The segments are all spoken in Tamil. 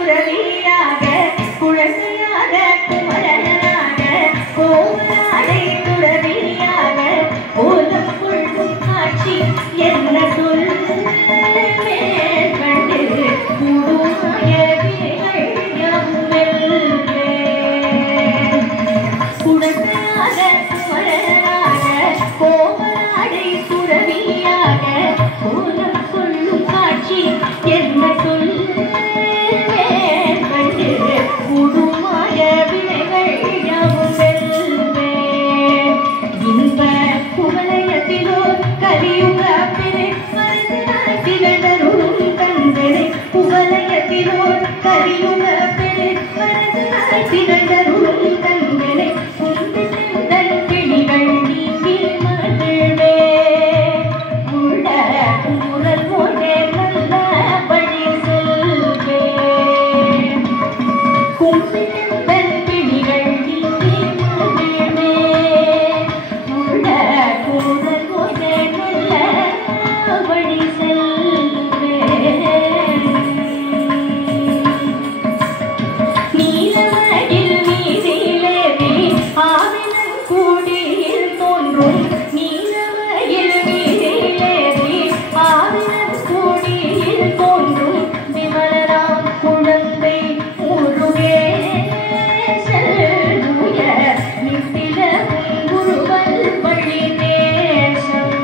துறவியாக குழந்தையாக குமரனாக கோவலாடை துறவியாக கோலம் கொள்ளும் காட்சி என்ன சொல்வேன் கண்டு உடுமாய வினைகள் யாவும் வெல்வேன் குழந்தையாக குமரனாக கோவலாடை துறவியாக கோலம் கொள்ளும் காட்சி என்ன சொல்வேன் கண்டு உடுமாய வினைகள் யாவும் வெல்வேன் இன்ப குவலயத்திலோர் கலியுக பிறை மருந்தினாய் திகழ்ந்தருளும் தந்தனை குவலயத்திலோர் கலியுக பிறை மருந்தினாய் திகழ்ந்தருளும் தந்தனை உந்து செந்தன் கிளிகள் நீங்கி மகிழ்வே உள்ள குமுறல் போதே நல்ல வழி செல்வேன் கும்பிட்டெந்தன் கிளிகள் நீங்கி மகிழ்வே உள்ள குமுறல் போதே நல்ல வழி செல்வேன் நீலமயில் மீதிலேறி ஆவினன் கூடியில் தோன்றும் நீலமயில் மீதிலேறி ஆவினன் கூடியில் தோன்றும் விமலராம் குழந்தை உருவே செல்லுய நித்தில குருவல் வழி நேசம்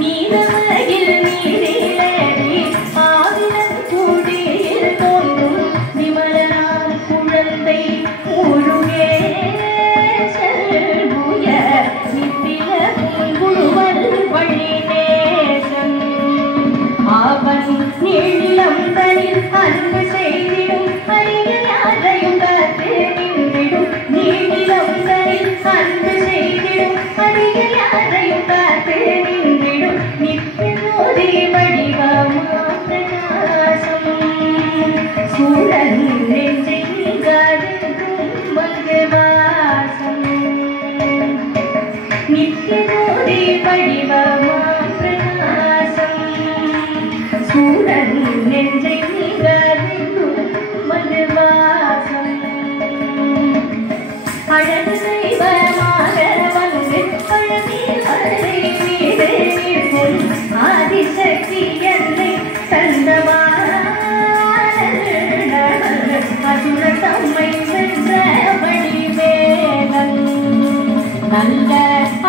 நீலமயில் மீதிலேறி ஆவினன் கூடியில் தோன்றும் விமலராம் குழந்தை உருவே செல்லுய நித்தில குருவல் வழி நேசம் அவன் நீளம்பனில் அன்பு செய்திடும் அரியதையும் காத்து நின்றிடும் நீளம்பனில் அன்பு செய்திடும் அரியதையும் காத்து நின்றிடும் நித்திய ஜோதி வடிவமாசம் சூழல் நெஞ்சை நீங்காதென்றும் மகவாசம் நித்திய ஜோதி வடிவமாசம் சூழல் நெஞ்சை நீங்காதென்றும் மகவாசம் அழகு தெய்வமாக வந்து அழகி அழகை மீது நிற்கும் ஆதிசக்தி என்னை அசுர தம்மை வென்ற வழிவேலன் நல்ல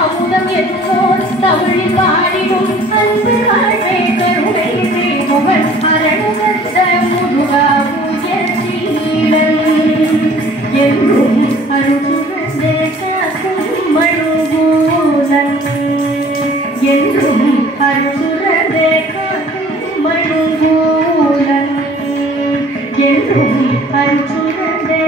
அமுதம் என்னோர் தமிழில் பாடிடும் அன்பு வாழ்வை கருணை செய்பவன் அரணுகந்த முருகா உயர்சீலன் என்றும் அருள்சுரந்தே காக்கும் மழுகூலன் என்றும் அருள்சுரந்தே காக்கும் மழுகூலன் என்றும் அருள்சுரந்தே